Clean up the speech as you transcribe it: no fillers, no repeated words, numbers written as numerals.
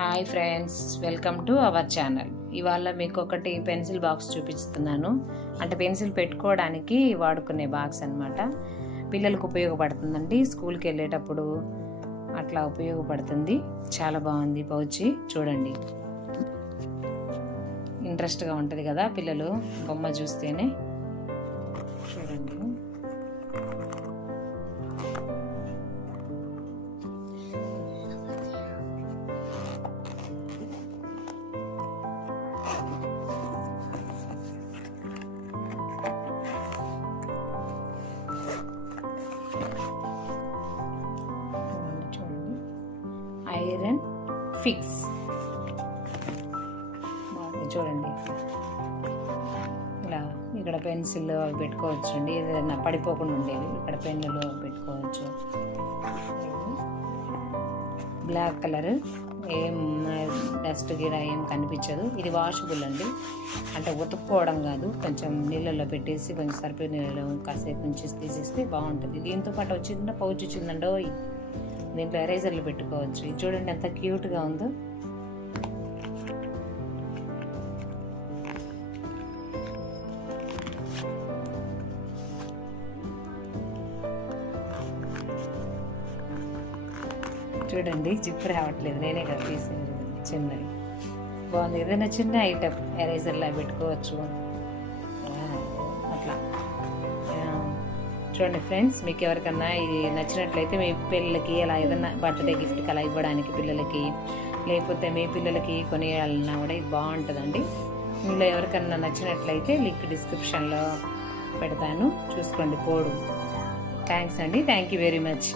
Hi friends, welcome to our channel. ఇవాళ మీకు ఒకటి పెన్సిల్ బాక్స్ చూపిస్తున్నాను. అంటే పెన్సిల్ పెట్టుకోవడానికి వాడుకునే బాక్స్ అన్నమాట. పిల్లలకు ఉపయోగపడుతుందండి. స్కూల్కి వెళ్ళేటప్పుడు అట్లా ఉపయోగపడుతుంది. చాలా బాగుంది పౌచి, చూడండి. ఇంట్రెస్ట్గా ఉంటుంది కదా పిల్లలు బొమ్మ చూస్తేనే. చూడండి, ఐరన్ ఫిక్స్ చూడండి. ఇలా ఇక్కడ పెన్సిల్ పెట్టుకోవచ్చు అండి, ఏదైనా పడిపోకుండా ఉండేది. ఇక్కడ పెన్నులు పెట్టుకోవచ్చు. బ్లాక్ కలర్, ఏం డస్ట్ గిడ ఏం కనిపించదు. ఇది వాషబుల్ అండి, అంటే ఉతుక్కోవడం కాదు. కొంచెం నీళ్ళల్లో పెట్టేసి కొంచెం సరిపోయిన నీళ్ళలో కాసేపు నుంచి తీసేస్తే బాగుంటుంది. దీంతో పాటు చిన్న పౌచ్ వచ్చిందండో, దీంట్లో ఎరేజర్లు పెట్టుకోవచ్చు. ఇది చూడండి ఎంత క్యూట్గా ఉందో. చూడండి, జిప్ రావట్లేదు, నేనే కదా తీసేది. చిన్నది బాగుంది. ఏదైనా చిన్న ఐటమ్ ఎరేజర్లా పెట్టుకోవచ్చు అట్లా. చూడండి ఫ్రెండ్స్, మీకు ఎవరికన్నా ఇది నచ్చినట్లయితే మీ పిల్లలకి అలా ఏదైనా బర్త్డే గిఫ్ట్కి అలా ఇవ్వడానికి పిల్లలకి, లేకపోతే మీ పిల్లలకి కొనియాలన్నా కూడా ఇది బాగుంటుందండి. ఇందులో ఎవరికన్నా నచ్చినట్లయితే లింక్ డిస్క్రిప్షన్లో పెడతాను, చూసుకోండి కోడ్. థ్యాంక్స్ అండి, థ్యాంక్ యూ వెరీ మచ్.